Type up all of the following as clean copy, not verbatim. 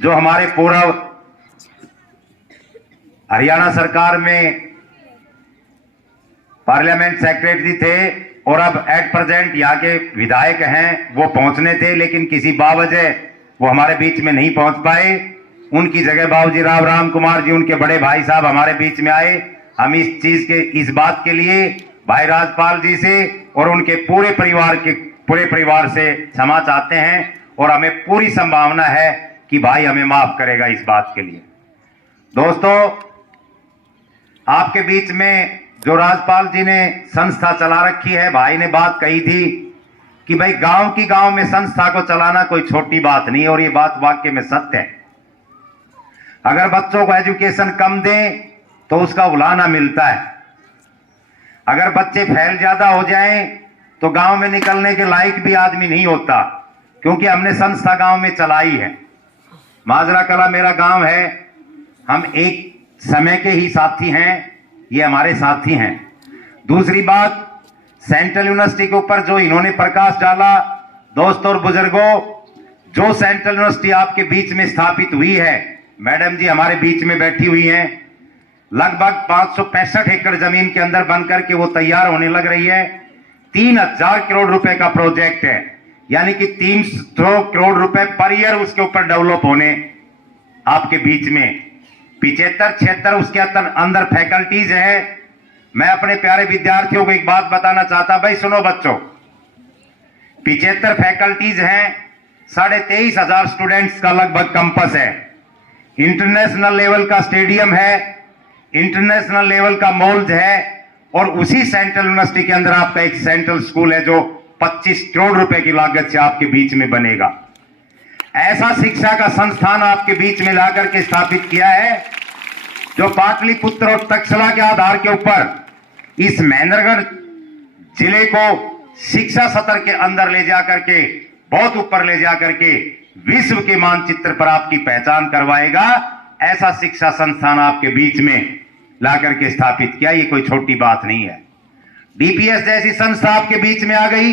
जो हमारे पूर्व हरियाणा सरकार में पार्लियामेंट सेक्रेटरी थे और अब एट प्रेजेंट यहाँ के विधायक हैं, वो पहुंचने थे लेकिन किसी बावजह वो हमारे बीच में नहीं पहुंच पाए। उनकी जगह बाबूजी राम कुमार जी, उनके बड़े भाई साहब हमारे बीच में आए। हम इस बात के लिए भाई राजपाल जी से और उनके पूरे परिवार से क्षमा चाहते हैं और हमें पूरी संभावना है कि भाई हमें माफ करेगा इस बात के लिए। दोस्तों, आपके बीच में जो राजपाल जी ने संस्था चला रखी है, भाई ने बात कही थी कि भाई गांव में संस्था को चलाना कोई छोटी बात नहीं, और ये बात वाकई में सत्य है। अगर बच्चों को एजुकेशन कम दें तो उसका उलाहना मिलता है। अगर बच्चे फैल ज्यादा हो जाएं तो गांव में निकलने के लायक भी आदमी नहीं होता, क्योंकि हमने संस्था गांव में चलाई है। माजरा कला मेरा गांव है, हम एक समय के ही साथी हैं, ये हमारे साथी हैं। दूसरी बात, सेंट्रल यूनिवर्सिटी के ऊपर जो इन्होंने प्रकाश डाला, दोस्तों और बुजुर्गों, जो सेंट्रल यूनिवर्सिटी आपके बीच में स्थापित हुई है, मैडम जी हमारे बीच में बैठी हुई हैं, लगभग 565 एकड़ जमीन के अंदर बनकर के वो तैयार होने लग रही है। 3000 करोड़ रुपए का प्रोजेक्ट है, यानी कि 300 करोड़ रुपए पर ईयर उसके ऊपर डेवलप होने आपके बीच में। 75-76 उसके अंदर फैकल्टीज है। मैं अपने प्यारे विद्यार्थियों को एक बात बताना चाहता, भाई सुनो बच्चों, 75 फैकल्टीज हैं, 23,500 स्टूडेंट्स का लगभग कैंपस है, इंटरनेशनल लेवल का स्टेडियम है, इंटरनेशनल लेवल का मॉल्स है, और उसी सेंट्रल यूनिवर्सिटी के अंदर आपका एक सेंट्रल स्कूल है जो 25 करोड़ रुपए की लागत से आपके बीच में बनेगा। ऐसा शिक्षा का संस्थान आपके बीच में लाकर के स्थापित किया है, जो पाटलिपुत्र और तक्षशिला के आधार के ऊपर इस महेंद्रगढ़ जिले को शिक्षा सत्र के अंदर ले जाकर के, बहुत ऊपर ले जाकर के विश्व के मानचित्र पर आपकी पहचान करवाएगा। ऐसा शिक्षा संस्थान आपके बीच में लाकर के स्थापित किया, ये कोई छोटी बात नहीं है। डीपीएस जैसी संस्था आपके बीच में आ गई।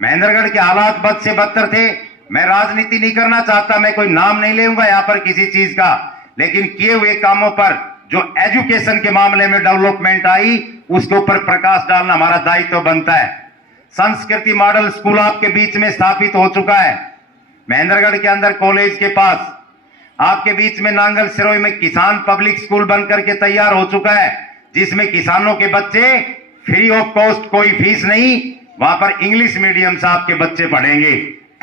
महेंद्रगढ़ के हालात बद से बदतर थे। मैं राजनीति नहीं करना चाहता, मैं कोई नाम नहीं लेऊंगा यहां पर किसी चीज का, लेकिन किए हुए कामों पर जो एजुकेशन के मामले में डेवलपमेंट आई, उसके ऊपर प्रकाश डालना हमारा दायित्व बनता है। संस्कृति मॉडल स्कूल आपके बीच में स्थापित हो चुका है। महेंद्रगढ़ के अंदर कॉलेज के पास आपके बीच में नांगल सिरोई में किसान पब्लिक स्कूल बनकर के तैयार हो चुका है, जिसमें किसानों के बच्चे फ्री ऑफ कॉस्ट, कोई फीस नहीं, वहां पर इंग्लिश मीडियम से आपके बच्चे पढ़ेंगे।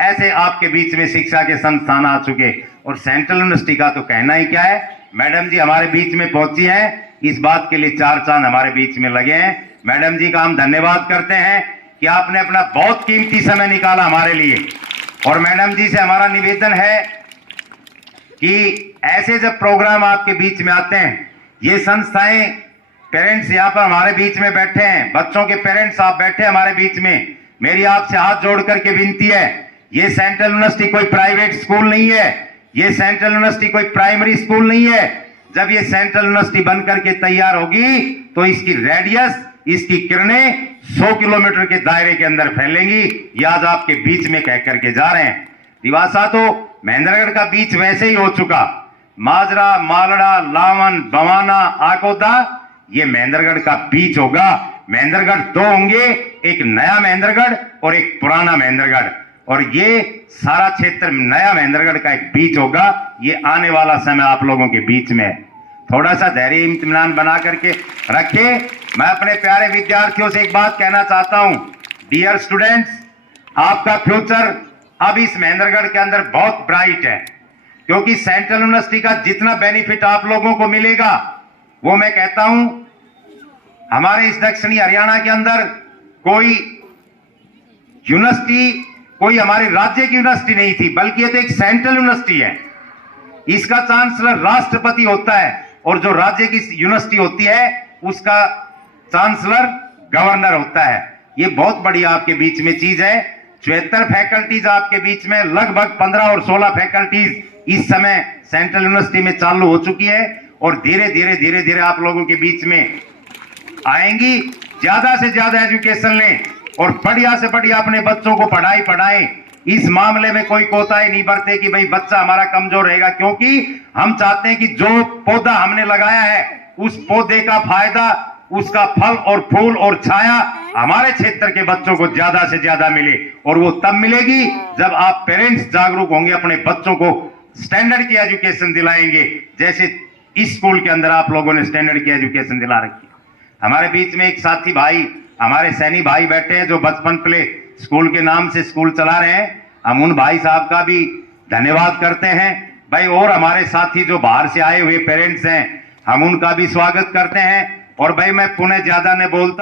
ऐसे आपके बीच में शिक्षा के संस्थान आ चुके। और सेंट्रल यूनिवर्सिटी का तो कहना ही क्या है, मैडम जी हमारे बीच में पहुंची हैं, इस बात के लिए 4 चांद हमारे बीच में लगे हैं। मैडम जी का हम धन्यवाद करते हैं कि आपने अपना बहुत कीमती समय निकाला हमारे लिए। और मैडम जी से हमारा निवेदन है कि ऐसे जब प्रोग्राम आपके बीच में आते हैं, ये संस्थाएं, पेरेंट्स यहाँ पर हमारे बीच में बैठे हैं, बच्चों के पेरेंट्स आप बैठे हमारे बीच में, मेरी आपसे हाथ जोड़ करके विनती है, ये सेंट्रल यूनिवर्सिटी कोई प्राइवेट स्कूल नहीं है, ये सेंट्रल यूनिवर्सिटी कोई प्राइमरी स्कूल नहीं है। जब ये सेंट्रल यूनिवर्सिटी बनकर के तैयार होगी तो इसकी रेडियस, इसकी किरणें 100 किलोमीटर के दायरे के अंदर फैलेंगी। ये आज आपके बीच में कह करके जा रहे हैं। दिवासा तो महेंद्रगढ़ का बीच वैसे ही हो चुका, माजरा, मालड़ा, लावन, बवाना, आकोदा, ये महेंद्रगढ़ का बीच होगा। महेंद्रगढ़ 2 होंगे, एक नया महेंद्रगढ़ और एक पुराना महेंद्रगढ़, और ये सारा क्षेत्र नया महेंद्रगढ़ का एक बीच होगा। ये आने वाला समय आप लोगों के बीच में है, थोड़ा सा धैर्य इत्मीनान बना करके रखे। मैं अपने प्यारे विद्यार्थियों से एक बात कहना चाहता हूं, डियर स्टूडेंट्स, आपका फ्यूचर अब इस महेंद्रगढ़ के अंदर बहुत ब्राइट है, क्योंकि सेंट्रल यूनिवर्सिटी का जितना बेनिफिट आप लोगों को मिलेगा, वो मैं कहता हूं हमारे इस दक्षिणी हरियाणा के अंदर कोई यूनिवर्सिटी, कोई हमारे राज्य की यूनिवर्सिटी नहीं थी, बल्कि ये तो एक सेंट्रल यूनिवर्सिटी है। इसका चांसलर राष्ट्रपति होता है, और जो राज्य की यूनिवर्सिटी होती है उसका चांसलर गवर्नर होता है। ये बहुत बड़ी आपके बीच में चीज है। 74 फैकल्टीज आपके बीच में, लगभग 15 और 16 फैकल्टीज इस समय सेंट्रल यूनिवर्सिटी में चालू हो चुकी है, और धीरे धीरे आप लोगों के बीच में आएंगी। ज्यादा से ज्यादा एजुकेशन लें और बढ़िया से बढ़िया अपने बच्चों को पढ़ाएं। इस मामले में कोई कोताही नहीं बरते कि भाई बच्चा हमारा कमजोर रहेगा, क्योंकि हम चाहते हैं कि जो पौधा हमने लगाया है उस पौधे का फायदा, उसका फल और फूल और छाया हमारे क्षेत्र के बच्चों को ज्यादा से ज्यादा मिले। और वो तब मिलेगी जब आप पेरेंट्स जागरूक होंगे, अपने बच्चों को स्टैंडर्ड की एजुकेशन दिलाएंगे, जैसे इस स्कूल के अंदर आप लोगों ने स्टैंडर्ड की एजुकेशन दिला रखी है। हमारे बीच में एक साथी भाई, हमारे सैनी भाई बैठे हैं जो बचपन प्ले स्कूल के नाम से स्कूल चला रहे हैं। हम उन भाई साहब का भी धन्यवाद करते हैं भाई। और हमारे साथी जो बाहर से आए हुए पेरेंट्स हैं, हम उनका भी स्वागत करते हैं। और भाई मैं पुनः ज्यादा नहीं बोलता।